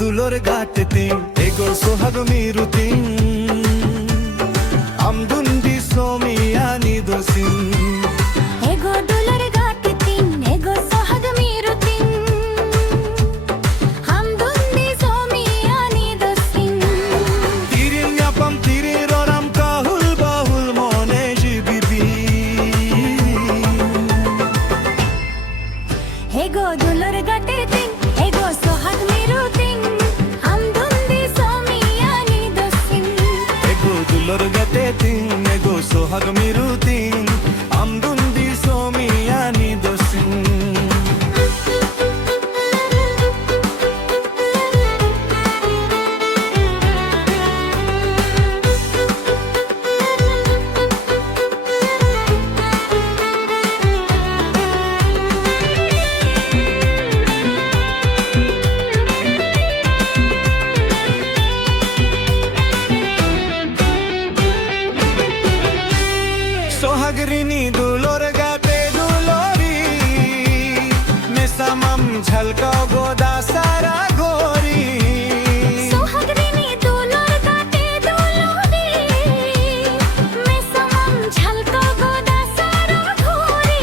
দুলর গাটতে এগো সোহাগ মিরুতিং আমদুন্দি সোমিয়ানি দোসিং এগো দুলর গাটতে এগো সোহাগ মিরুতিং আমদুন্দি সোমিয়ানি দোসিং তিরিং আপম তিরিররাম কাহুল বাহুল মনে জিবিবি এগো দুলর গাটতে এগো সোহাগ মিরুতিং আমদুন্দি সোমিয়ানি দোসিং এগো দুলর গাটতে এগো সোহাগ মিরুতিং আমদুন্দি সোমিয়ানি দোসিং সোহাগরিনী দুলর গাতে দুলরি মেসামাম ঝলকাও গোদা সারা গোরি সোহাগরিনী দুলর গাতে দুলরি মেসামাম ঝলকা গোদা সারা ঘোরি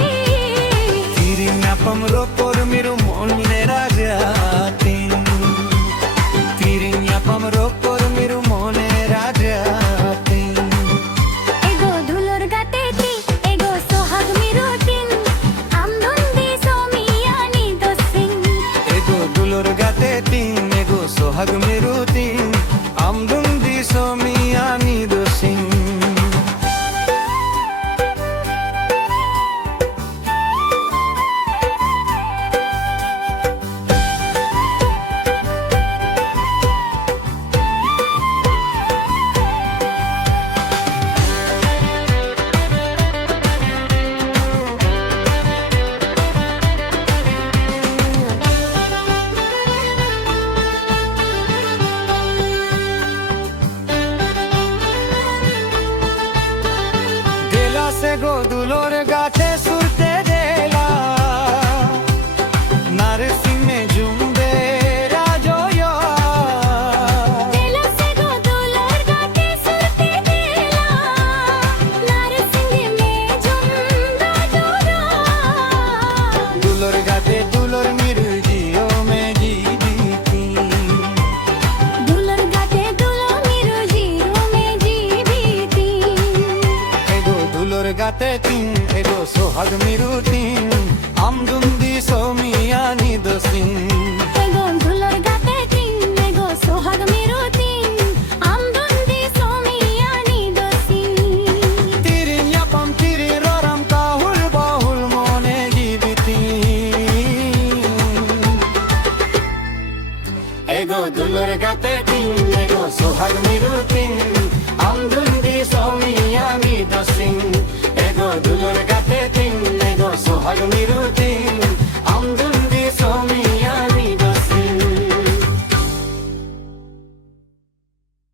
তিরিং আপম রোপর মিরু মনে রাজাতিং তিরিং আপম রোপর মিরু মনে রাজাতিং এগো দুলর গাতে এগো সোহাগ মিরুতিং আমদুন্দি সোমিয়ানি দোসিং এগো দুলর গাতে এগো সোহাগ মিরুতিং আমদুন্দি সোমিয়ানি দোসিং গো দুলর গাছে সুরতে দেলা নারসিং মে জুমবে রাজয়া দেলা সে গো দুলর গাতে সুরতে দেলা নারসিং মে ঝুমদা জোরা দুলর গাতে দুলর মির্জিও মে জিবিতি দুলর গাতে দুলর মিরজিরো মে জীবিতি এগো দুলর গাতে এগো সোহাগ মিরুতিং আমদুন্দি সোমিয়ানি দোসিং এগো দুলর গাতে এগো সোহাগ